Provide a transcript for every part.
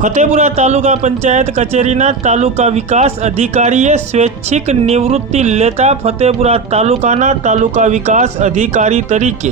ફતેપુરા તાલુકા પંચાયત કચેરીના તાલુકા વિકાસ અધિકારીએ સ્વૈચ્છિક નિવૃત્તિ લેતા ફતેપુરા તાલુકાના તાલુકા વિકાસ અધિકારી તરીકે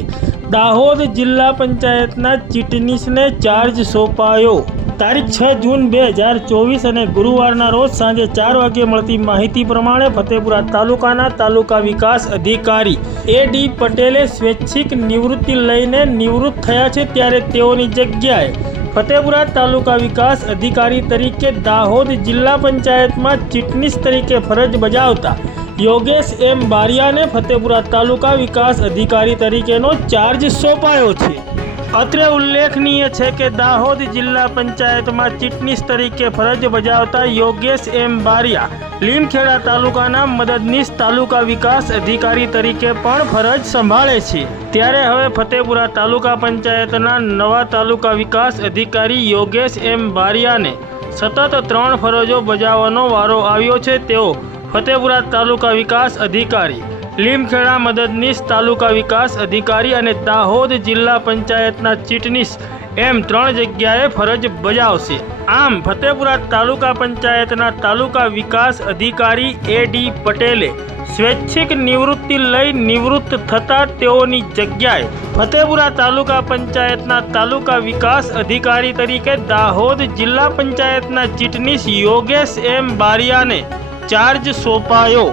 દાહોદ જિલ્લા પંચાયતના ચીટનીસને ચાર્જ સોંપાયો। તારીખ 6 જૂન 2024 અને ગુરુવારના રોજ સાંજે 4 વાગ્યે મળતી માહિતી પ્રમાણે ફતેપુરા તાલુકાના તાલુકા વિકાસ અધિકારી A.D. પટેલે સ્વૈચ્છિક નિવૃત્તિ લઈને નિવૃત્ત થયા છે, ત્યારે તેઓની જગ્યાએ ફતેપુરા તાલુકા વિકાસ અધિકારી તરીકે દાહોદ જિલ્લા પંચાયતમાં ચીટનીસ તરીકે ફરજ બજાવતા યોગેશ M. બારિયાને ફતેપુરા તાલુકા વિકાસ અધિકારી તરીકેનો ચાર્જ સોંપાયો છે। અત્રે ઉલ્લેખનીય છે કે દાહોદ જિલ્લા પંચાયતમાં ચીટનીસ તરીકે ફરજ બજાવતા યોગેશ M. બારિયા લીમખેડા તાલુકાના મદદનીશ તાલુકા વિકાસ અધિકારી તરીકે પણ ફરજ સંભાળે છે। ત્યારે હવે ફતેપુરા તાલુકા પંચાયતના નવા તાલુકા વિકાસ અધિકારી યોગેશ M. બારિયાને સતત 3 ફરજો બજાવવાનો વારો આવ્યો છે। તેઓ ફતેપુરા તાલુકા વિકાસ અધિકારી, લીમખેડા મદદનીશ તાલુકા વિકાસ અધિકારી અને દાહોદ જિલ્લા પંચાયતના ચીટનીસ એમ 3 જગ્યાએ ફરજ બજાવશે। આમ ફતેપુરા તાલુકા પંચાયતના તાલુકા વિકાસ અધિકારી A.D. પટેલે સ્વૈચ્છિક નિવૃત્તિ લઈ નિવૃત્ત થતાં તેઓની જગ્યાએ ફતેપુરા તાલુકા પંચાયતના તાલુકા વિકાસ અધિકારી તરીકે દાહોદ જિલ્લા પંચાયતના ચીટનીસ યોગેશ M. બારિયાને ચાર્જ સોંપાયો।